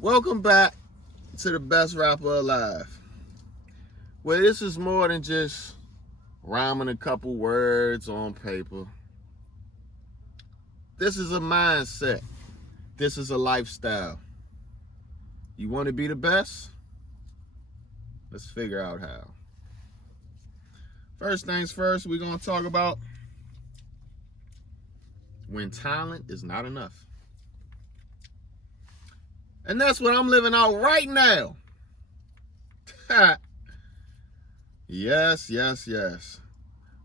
Welcome back to the best rapper alive. Where this is more than just rhyming a couple words on paper. This is a mindset. This is a lifestyle. You want to be the best? Let's figure out how. First things first, we're going to talk about when talent is not enough. And that's what I'm living out right now. Yes.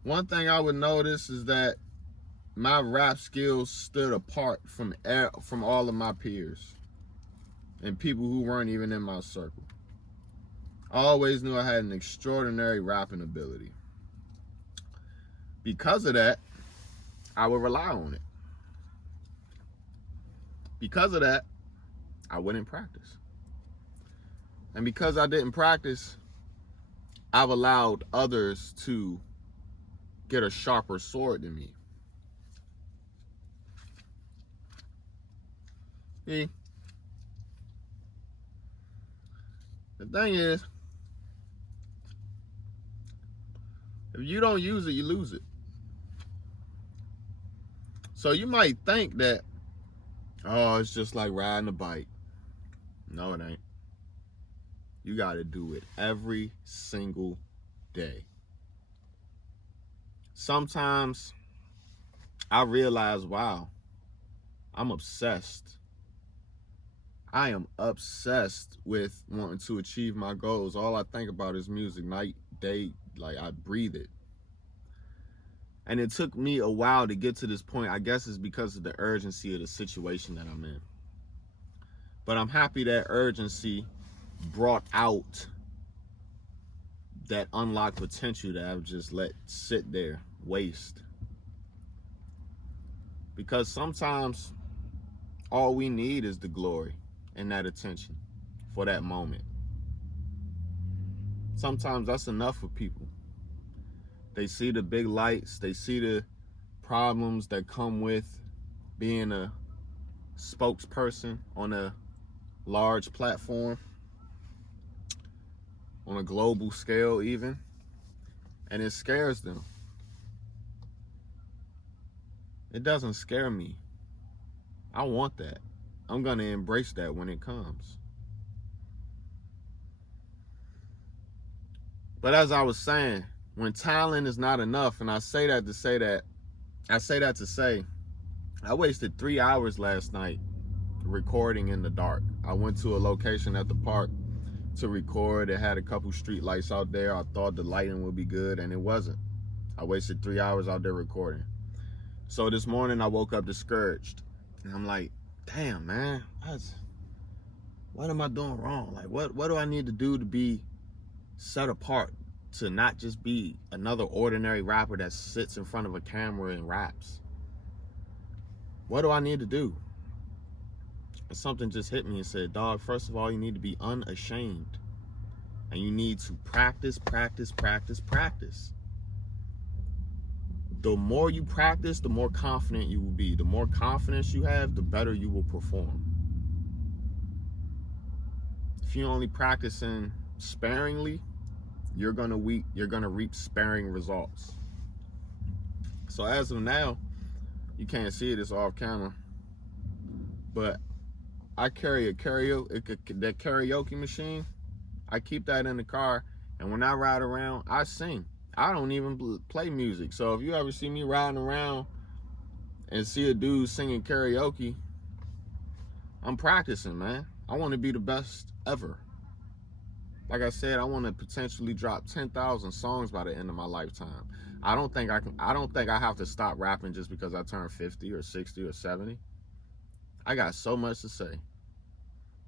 One thing I would notice is that my rap skills stood apart from all of my peers and people who weren't even in my circle. I always knew I had an extraordinary rapping ability. Because of that, I would rely on it. Because of that, I wouldn't practice. And because I didn't practice, I've allowed others to get a sharper sword than me. See, the thing is, if you don't use it, you lose it. So you might think that, oh, it's just like riding a bike. No, it ain't. You got to do it every single day. Sometimes I realize, wow, I'm obsessed. I am obsessed with wanting to achieve my goals. All I think about is music, night, day, like I breathe it. And it took me a while to get to this point. I guess it's because of the urgency of the situation that I'm in. But I'm happy that urgency brought out that unlocked potential that I've just let sit there, waste. Because sometimes all we need is the glory and that attention for that moment. Sometimes that's enough for people. They see the big lights, they see the problems that come with being a spokesperson on a large platform, on a global scale even, and it scares them. It doesn't scare me. I want that. I'm going to embrace that when it comes. But as I was saying, when talent is not enough, and I say that to say, I wasted 3 hours last night recording in the dark. I went to a location at the park to record. It had a couple street lights out there. I thought the lighting would be good, and it wasn't. I wasted 3 hours out there recording. So this morning I woke up discouraged, and I'm like, damn, man, what am I doing wrong? Like, what do I need to do to be set apart, to not just be another ordinary rapper that sits in front of a camera and raps? What do I need to do? And something just hit me and said, dog, first of all, you need to be unashamed. And you need to practice. The more you practice, the more confident you will be. The more confidence you have, the better you will perform. If you're only practicing sparingly, you're gonna reap sparing results. So as of now, you can't see it, it's off camera, but I carry that karaoke machine. I keep that in the car, and when I ride around, I sing. I don't even play music. So if you ever see me riding around and see a dude singing karaoke, I'm practicing, man. I want to be the best ever. Like I said, I want to potentially drop 10,000 songs by the end of my lifetime. I don't think I have to stop rapping just because I turn 50 or 60 or 70. I got so much to say.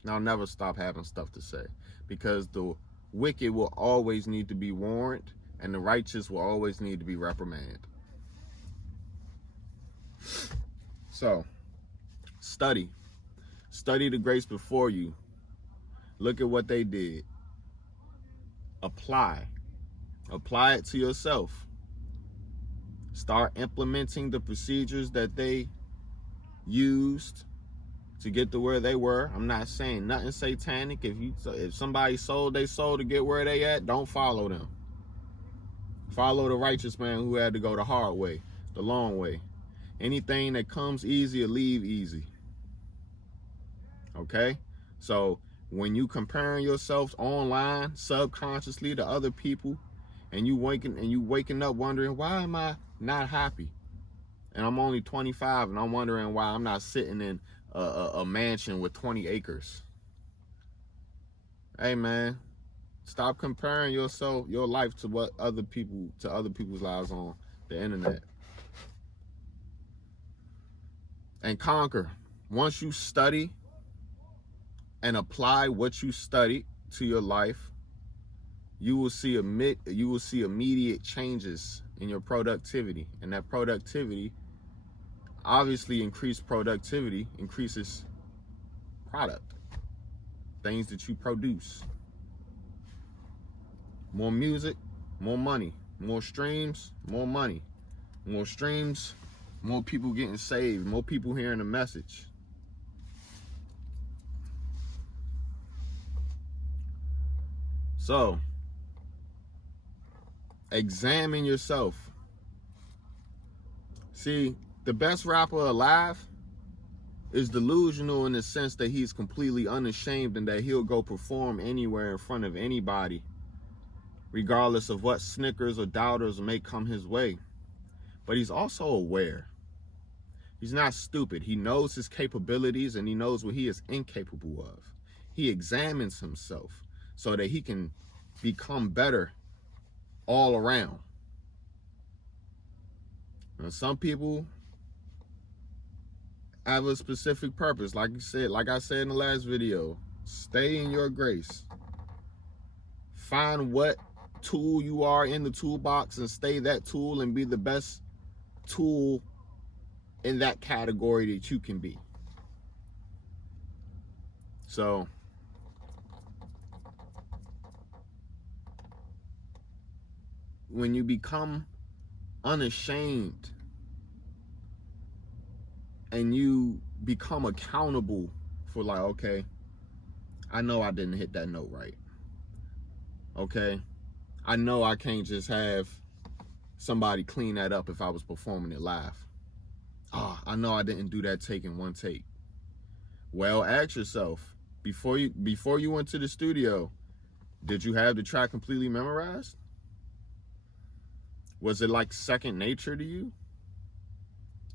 And I'll never stop having stuff to say, because the wicked will always need to be warned, and the righteous will always need to be reprimanded. So, study the greats before you. Look at what they did. Apply it to yourself. Start implementing the procedures that they used to get to where they were. I'm not saying nothing satanic. If somebody sold their soul to get where they at, don't follow them. Follow the righteous man who had to go the hard way, the long way. Anything that comes easy will leave easy. Okay? So when you comparing yourself online subconsciously to other people, and you waking up wondering, why am I not happy? And I'm only 25 and I'm wondering why I'm not sitting in a mansion with 20 acres. Hey man, stop comparing your life to other people's lives on the internet. And conquer. Once you study and apply what you studied to your life, you will see immediate changes in your productivity. And that productivity, obviously increased productivity increases product, things that you produce. More music, more money. More streams, more money. More streams, more people getting saved, more people hearing the message. So, examine yourself. See, the best rapper alive is delusional in the sense that he's completely unashamed and that he'll go perform anywhere in front of anybody, regardless of what snickers or doubters may come his way. But he's also aware. He's not stupid. He knows his capabilities and he knows what he is incapable of. He examines himself so that he can become better all around. Now, some people have a specific purpose. Like I said in the last video, stay in your grace. Find what tool you are in the toolbox and stay that tool and be the best tool in that category that you can be. So, when you become unashamed and you become accountable for, like, okay, I know I didn't hit that note right. Okay, I know I can't just have somebody clean that up if I was performing it live. Oh, I know I didn't do that take in one take. Well, ask yourself, before you went to the studio, did you have the track completely memorized? Was it like second nature to you?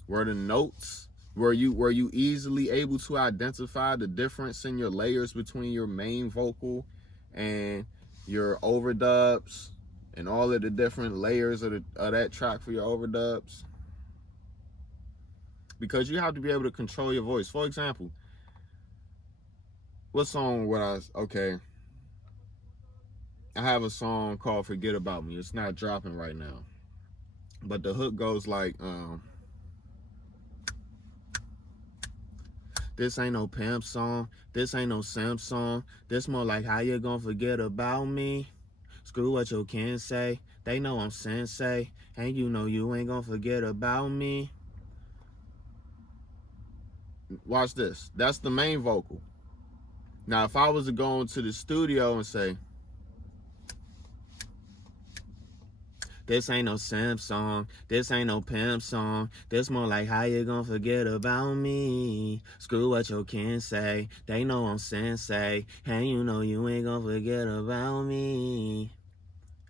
Were the notes, were you easily able to identify the difference in your layers between your main vocal and your overdubs and all of the different layers of that track for your overdubs? Because you have to be able to control your voice. For example, what song would okay, I have a song called Forget About Me. It's not dropping right now, but the hook goes like, this ain't no pimp song, this ain't no simp song, this more like how you gonna forget about me. Screw what you can say, they know I'm sensei, and you know you ain't gonna forget about me. Watch this, that's the main vocal. Now if I was to go into the studio and say, this ain't no simp song, this ain't no pimp song, this more like how you gonna forget about me. Screw what you can say, they know I'm sensei, and you know you ain't gonna forget about me.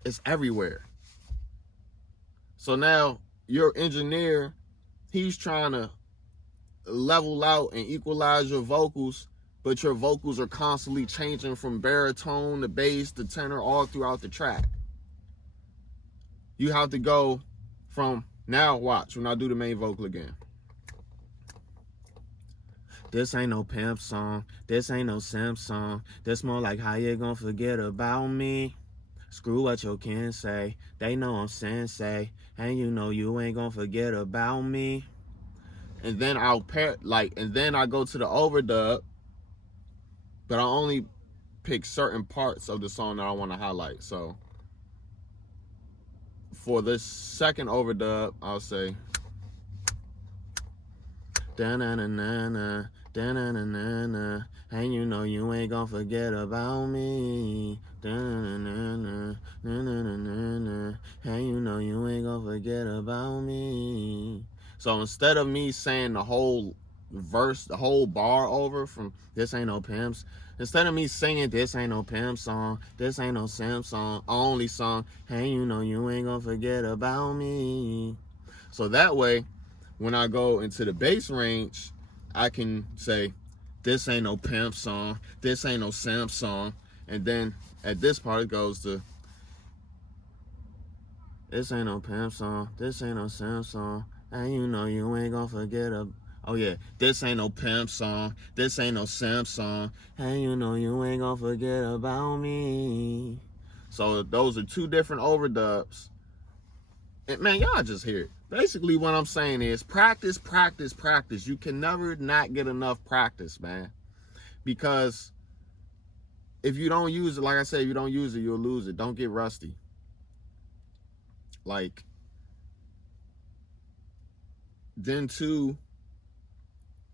It's everywhere. So now your engineer, he's trying to level out and equalize your vocals, but your vocals are constantly changing from baritone to bass to tenor all throughout the track. You have to go from, now watch when I do the main vocal again. This ain't no pimp song, this ain't no simp song, this more like how you gonna forget about me. Screw what you can say, they know I'm sensei, and you know you ain't gonna forget about me. And then and then I go to the overdub, but I only pick certain parts of the song that I want to highlight. So for this second overdub, I'll say, da na na na na Da-na-na-na-na. And you know you ain't gonna forget about me. Da-na-na-na-na. Na-na-na-na-na. And you know you ain't gonna forget about me. So instead of me saying the whole verse, the whole bar over from This Ain't No Pimps, instead of me singing This Ain't No Pimp song, This Ain't No Simp song, only song, hey, you know you ain't gonna forget about me. So that way, when I go into the bass range, I can say, this ain't no pimp song, this ain't no simp song, and then at this part it goes to, this ain't no pimp song, this ain't no simp song, and you know you ain't gonna forget a, oh yeah, this ain't no pimp song, this ain't no simp song, and you know you ain't gonna forget about me. So those are two different overdubs. And man, y'all just hear it. Basically what I'm saying is practice, practice, practice. You can never not get enough practice, man. Because if you don't use it, like I said, if you don't use it, you'll lose it. Don't get rusty. Like, then too,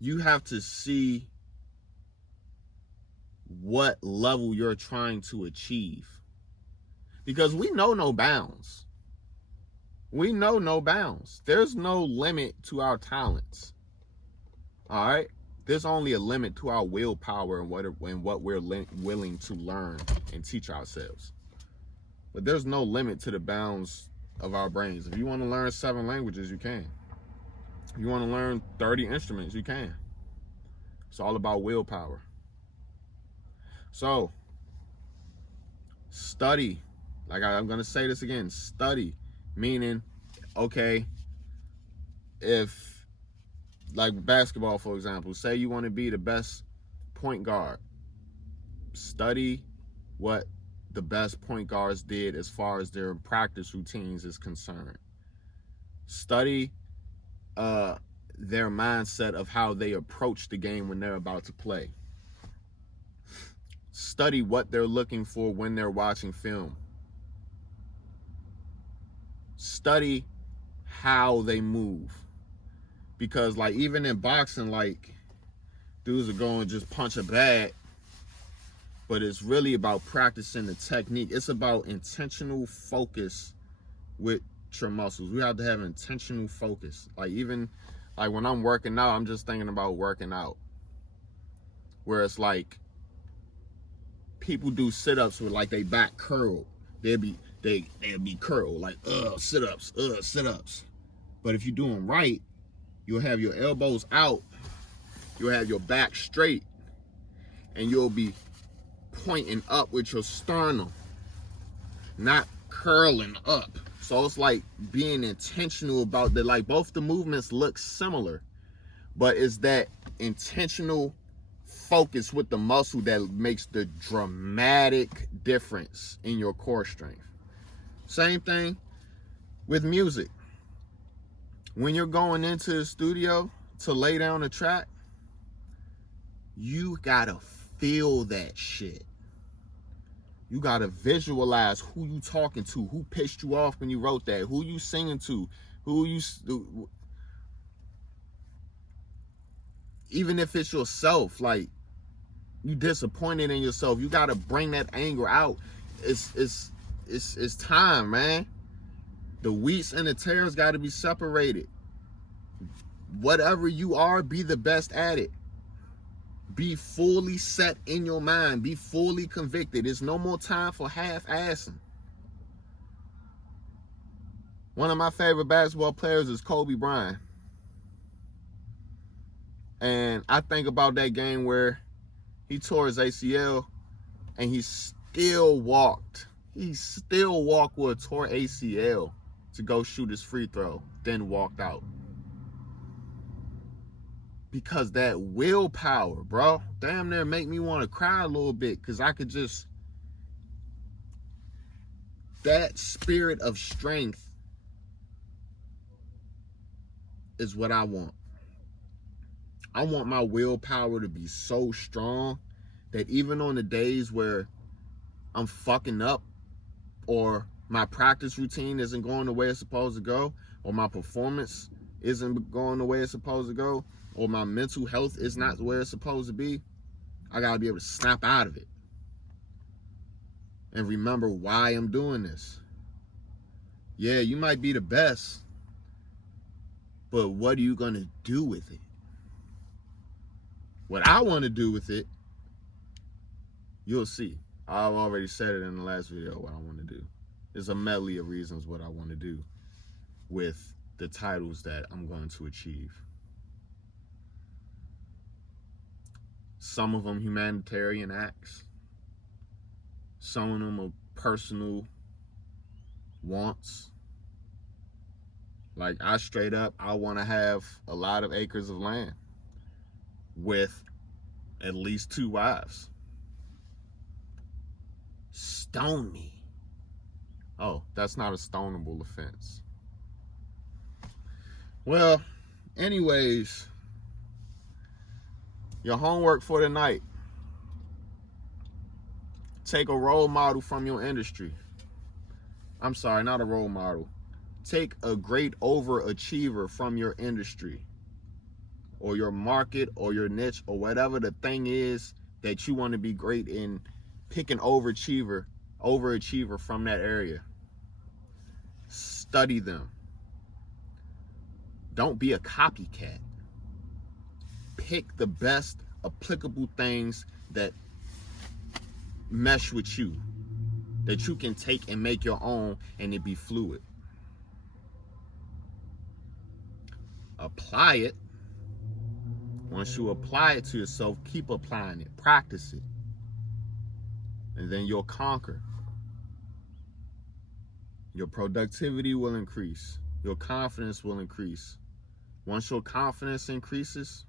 you have to see what level you're trying to achieve. Because we know no bounds. We know no bounds. There's no limit to our talents. All right? There's only a limit to our willpower and what we're willing to learn and teach ourselves. But there's no limit to the bounds of our brains. If you want to learn 7 languages, you can. If you want to learn 30 instruments, you can. It's all about willpower. So, study. Like I'm going to say this again. Study. Meaning, okay, if, like basketball, for example, say you want to be the best point guard. Study what the best point guards did as far as their practice routines is concerned. Study their mindset of how they approach the game when they're about to play. Study what they're looking for when they're watching film. Study how they move. Because like even in boxing, like dudes are going to just punch a bag, but it's really about practicing the technique. It's about intentional focus with your muscles. We have to have intentional focus. Like even like when I'm working out, I'm just thinking about working out. Where it's like people do sit-ups with like they back curled. They'll be curled like sit-ups, sit-ups. But if you do them right, you'll have your elbows out, you'll have your back straight, and you'll be pointing up with your sternum, not curling up. So it's like being intentional about that. Like both the movements look similar, but it's that intentional focus with the muscle that makes the dramatic difference in your core strength. Same thing with music. When you're going into the studio to lay down a track, you gotta feel that shit. You gotta visualize who you talking to, who pissed you off when you wrote that, who you singing to, who you, even if it's yourself, like you disappointed in yourself, you gotta bring that anger out. It's time, man. The wheats and the tares gotta be separated. Whatever you are, be the best at it. Be fully set in your mind. Be fully convicted. There's no more time for half-assing. One of my favorite basketball players is Kobe Bryant. And I think about that game where he tore his ACL and he still walked. He still walked with a tore ACL to go shoot his free throw, then walked out. Because that willpower, bro, damn near make me want to cry a little bit, because I could just, that spirit of strength is what I want. I want my willpower to be so strong that even on the days where I'm fucking up, or my practice routine isn't going the way it's supposed to go, or my performance isn't going the way it's supposed to go, or my mental health is not where it's supposed to be, I gotta be able to snap out of it and remember why I'm doing this. Yeah, you might be the best, but what are you gonna do with it? What I want to do with it, you'll see. I've already said it in the last video what I want to do. There's a medley of reasons what I want to do with the titles that I'm going to achieve. Some of them humanitarian acts. Some of them are personal wants. Like I want to have a lot of acres of land with at least 2 wives. Stone me. Oh, that's not a stonable offense. Well, anyways, your homework for the night. Take a role model from your industry. I'm sorry, not a role model. Take a great overachiever from your industry or your market or your niche or whatever the thing is that you want to be great in. Pick an overachiever from that area. Study them. Don't be a copycat. Pick the best applicable things that mesh with you, that you can take and make your own and it be fluid. Apply it. Once you apply it to yourself, keep applying it, practice it, and then you'll conquer. Your productivity will increase. Your confidence will increase. Once your confidence increases,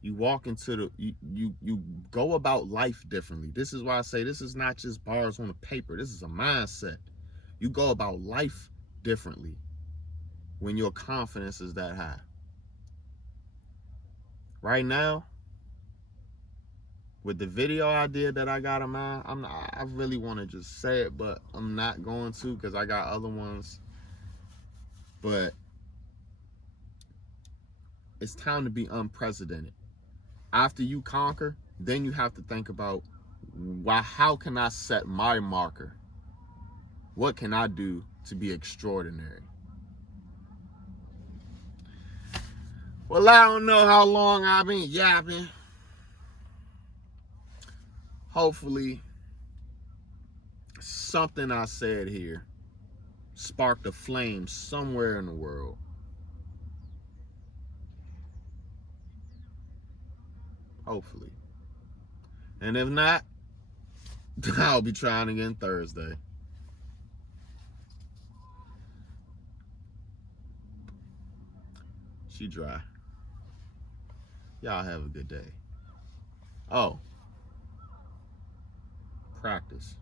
you walk into you go about life differently. This is why I say this is not just bars on a paper. This is a mindset. You go about life differently when your confidence is that high. Right now, with the video idea that I got in mind, I really want to just say it, but I'm not going to because I got other ones. But it's time to be unprecedented. After you conquer, then you have to think about, how can I set my marker? What can I do to be extraordinary? Well, I don't know how long I've been yapping. Hopefully, something I said here sparked a flame somewhere in the world. Hopefully. And if not, I'll be trying again Thursday. She dry. Y'all have a good day. Oh. Practice.